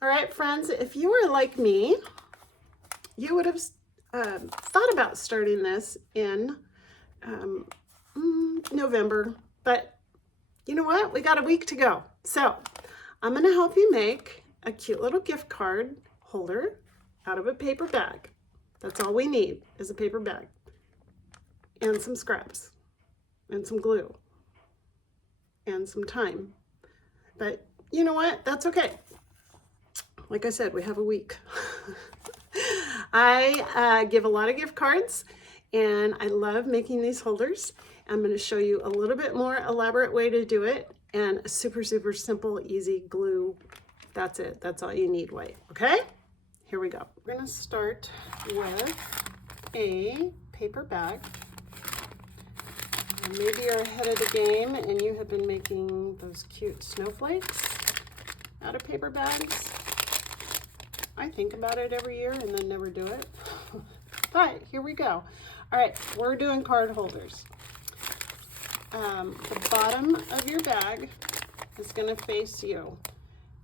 All right, friends, if you were like me, you would have thought about starting this in November, but you know what? We got a week to go. So I'm going to help you make a cute little gift card holder out of a paper bag. That's all we need is a paper bag and some scraps and some glue and some time. But you know what? That's okay. Like I said, we have a week. I give a lot of gift cards and I love making these holders. I'm going to show you a little bit more elaborate way to do it and a super, super simple, easy glue. That's it. That's all you need way. Okay? Here we go. We're going to start with a paper bag. Maybe you're ahead of the game and you have been making those cute snowflakes out of paper bags. I think about it every year and then never do it. But here we go. All right, we're doing card holders. The bottom of your bag is going to face you,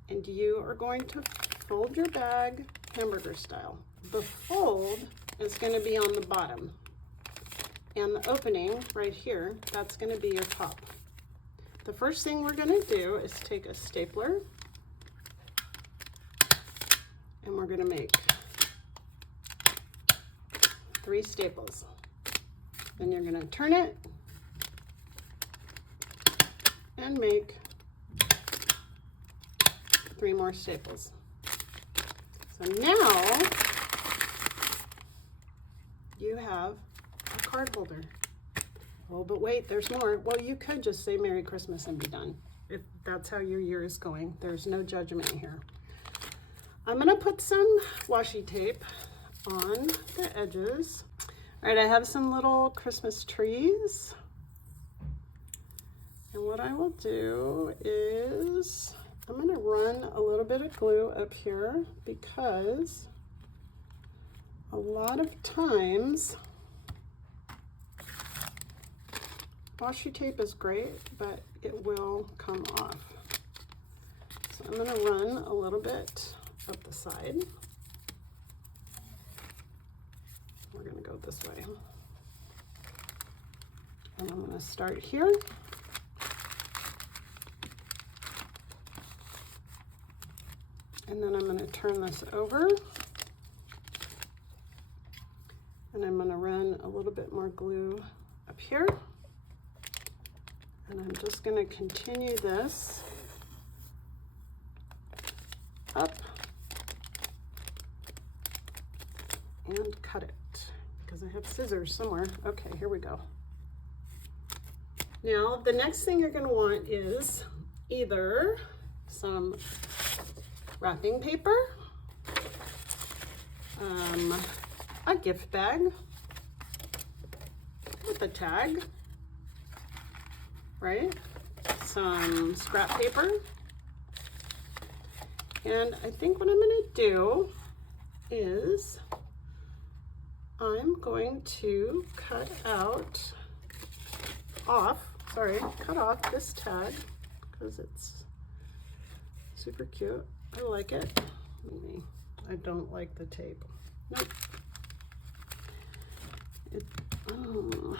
and you are going to fold your bag hamburger style. The fold is going to be on the bottom, and the opening right here, that's going to be your top. The first thing we're going to do is take a stapler, and we're going to make 3 staples. Then you're going to turn it and make 3 more staples. So now you have a card holder. Oh, but wait, there's more. Well, you could just say Merry Christmas and be done. If that's how your year is going, there's no judgment here. I'm gonna put some washi tape on the edges. All right, I have some little Christmas trees. And what I will do is I'm gonna run a little bit of glue up here because a lot of times washi tape is great, but it will come off. So I'm gonna run a little bit up the side. We're gonna go this way. And I'm gonna start here. And then I'm gonna turn this over. And I'm gonna run a little bit more glue up here. And I'm just gonna continue this up and cut it because I have scissors somewhere. Okay, here we go. Now, the next thing you're going to want is either some wrapping paper, a gift bag with a tag, right? Some scrap paper. And I think what I'm going to do is I'm going to cut off this tag because it's super cute. I like it. I don't like the tape. Nope. I don't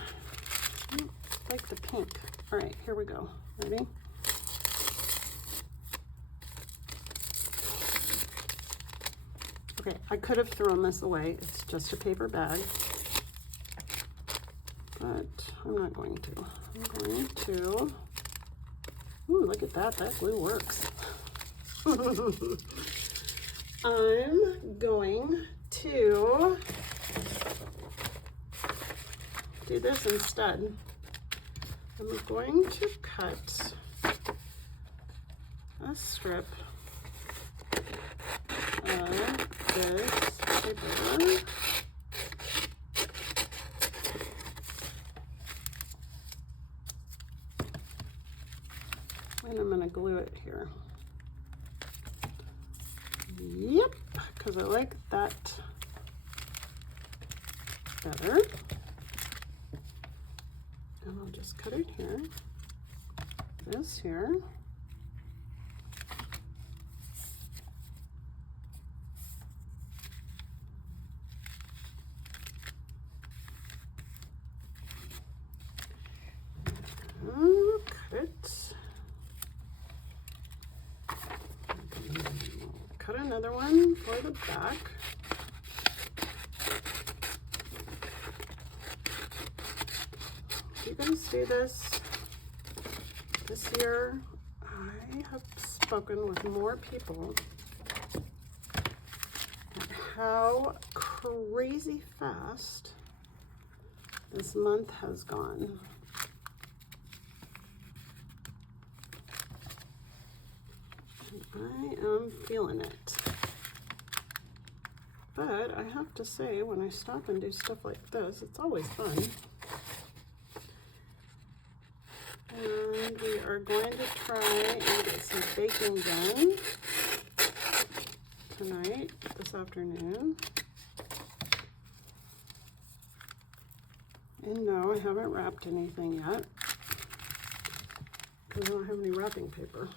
like the pink. All right, here we go. Ready? Okay, I could have thrown this away. It's just a paper bag, but I'm not going to. I'm going to, ooh, look at that, that glue works. I'm going to do this instead. I'm going to cut a strip of this paper. And I'm going to glue it here. Yep, because I like that better. And I'll just cut it here. This here. cut another one for the back. If you guys do this year, I have spoken with more people at how crazy fast this month has gone. I am feeling it. But I have to say, when I stop and do stuff like this, it's always fun. And we are going to try and get some baking done tonight, this afternoon. And no, I haven't wrapped anything yet because I don't have any wrapping paper.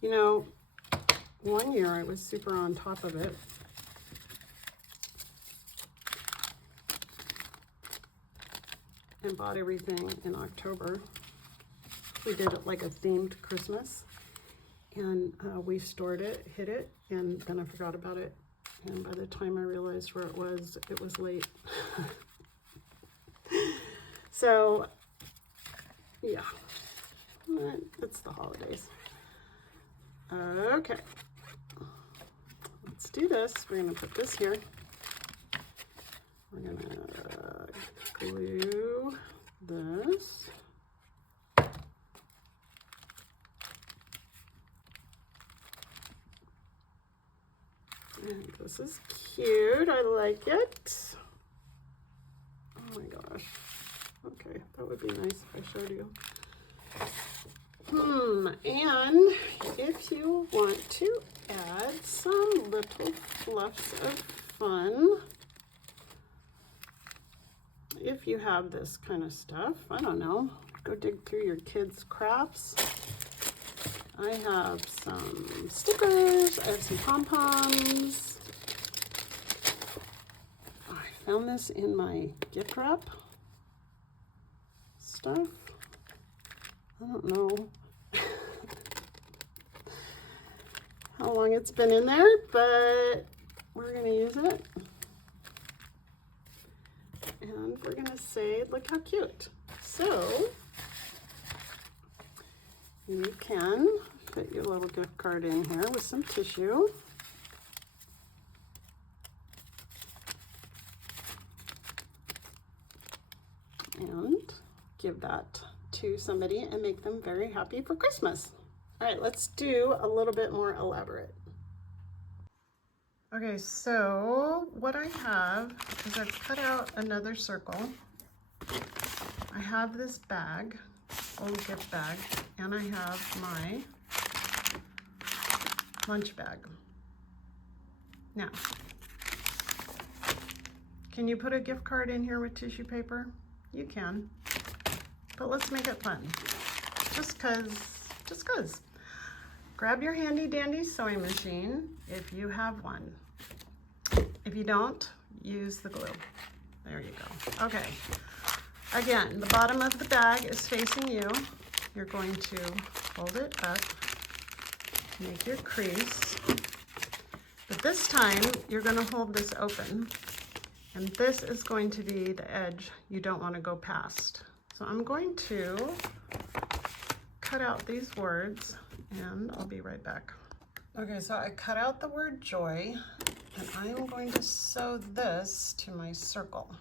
You know, one year I was super on top of it. And bought everything in October. We did it like a themed Christmas. And we stored it, hid it, and then I forgot about it. And by the time I realized where it was late. So, yeah, it's the holidays. Okay, let's do this. We're gonna put this here. We're gonna glue this. And this is cute. I like it. Oh my gosh. Okay, that would be nice if I showed you. And if you want to add some little fluffs of fun, if you have this kind of stuff, I don't know, go dig through your kids' crafts. I have some stickers, I have some pom-poms. I found this in my gift wrap stuff. I don't know how long it's been in there, but we're gonna use it. And we're gonna say, look how cute. So you can fit your little gift card in here with some tissue. And give that to somebody and make them very happy for Christmas. All right, let's do a little bit more elaborate. Okay, so what I have is I've cut out another circle. I have this bag, old gift bag, and I have my lunch bag. Now, can you put a gift card in here with tissue paper? You can, but let's make it fun. Just cause. Grab your handy dandy sewing machine if you have one. If you don't, use the glue. There you go. Okay. Again, the bottom of the bag is facing you. You're going to fold it up, make your crease. But this time, you're going to hold this open. And this is going to be the edge you don't want to go past. So I'm going to cut out these words, and I'll be right back. Okay, so I cut out the word joy, and I am going to sew this to my circle.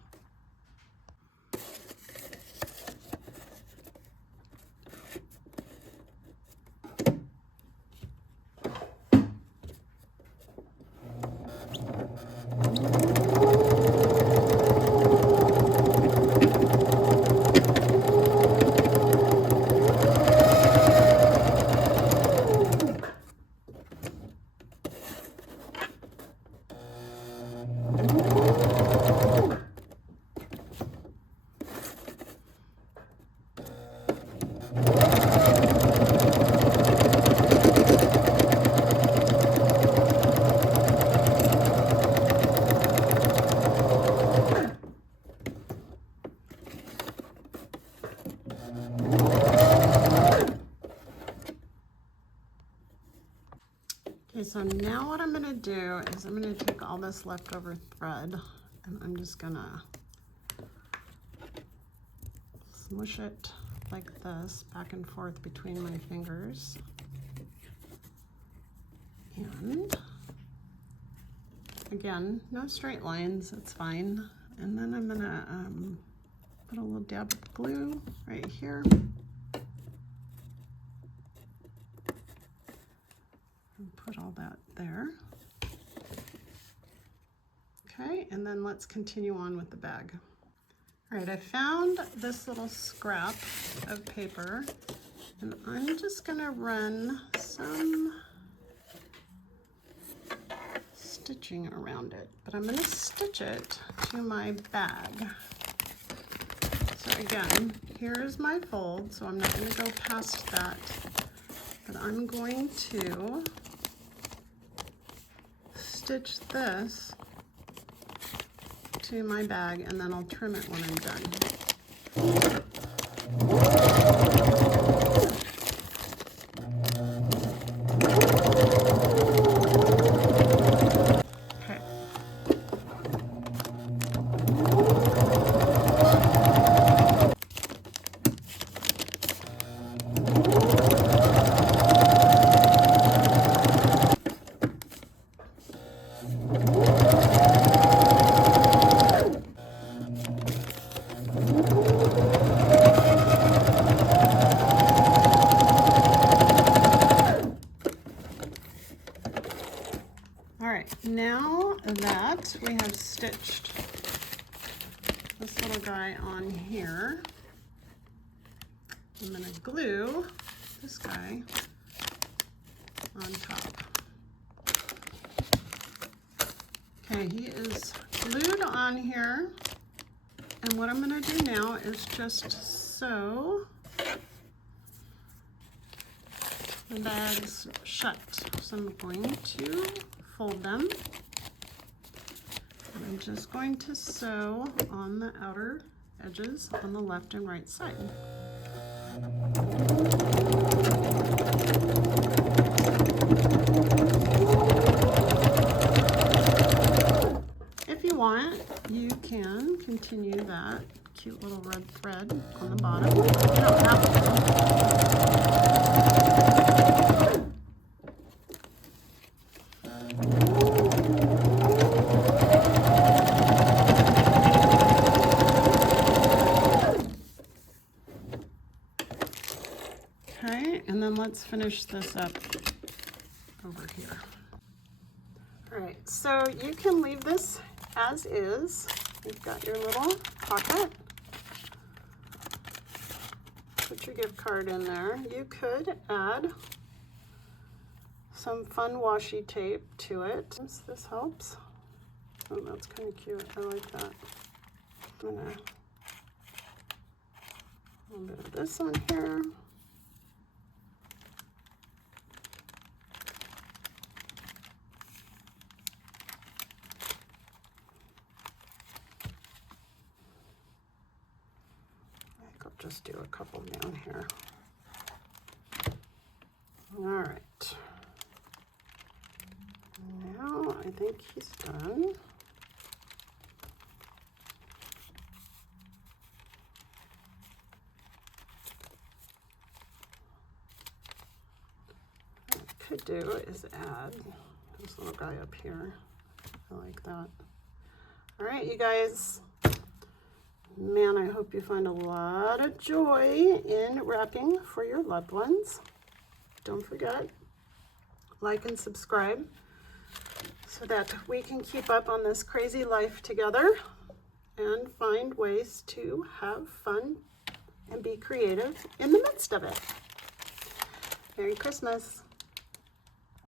Okay, so now what I'm going to do is I'm going to take all this leftover thread and I'm just going to smush it like this back and forth between my fingers. And again, no straight lines, it's fine. And then I'm going to put a little dab of glue right here. Put all that there. Okay, and then let's continue on with the bag. All right, I found this little scrap of paper, and I'm just gonna run some stitching around it, but I'm gonna stitch it to my bag. So again, here is my fold, so I'm not gonna go past that, but I'm going to stitch this to my bag and then I'll trim it when I'm done. Okay. Now that we have stitched this little guy on here, I'm going to glue this guy on top. Okay, he is glued on here, and what I'm going to do now is just sew the bags shut. So I'm going to fold them. And I'm just going to sew on the outer edges on the left and right side. If you want, you can continue that cute little red thread on the bottom. You don't have to. Okay, and then let's finish this up over here. All right, so you can leave this as is. You've got your little pocket. Put your gift card in there. You could add some fun washi tape to it. This helps. Oh, that's kind of cute. I like that. I'm gonna a little bit of this on here. Just do a couple down here. All right. Now I think he's done. What I could do is add this little guy up here. I like that. All right, you guys. Man, I hope you find a lot of joy in wrapping for your loved ones. Don't forget, like and subscribe so that we can keep up on this crazy life together and find ways to have fun and be creative in the midst of it. Merry Christmas.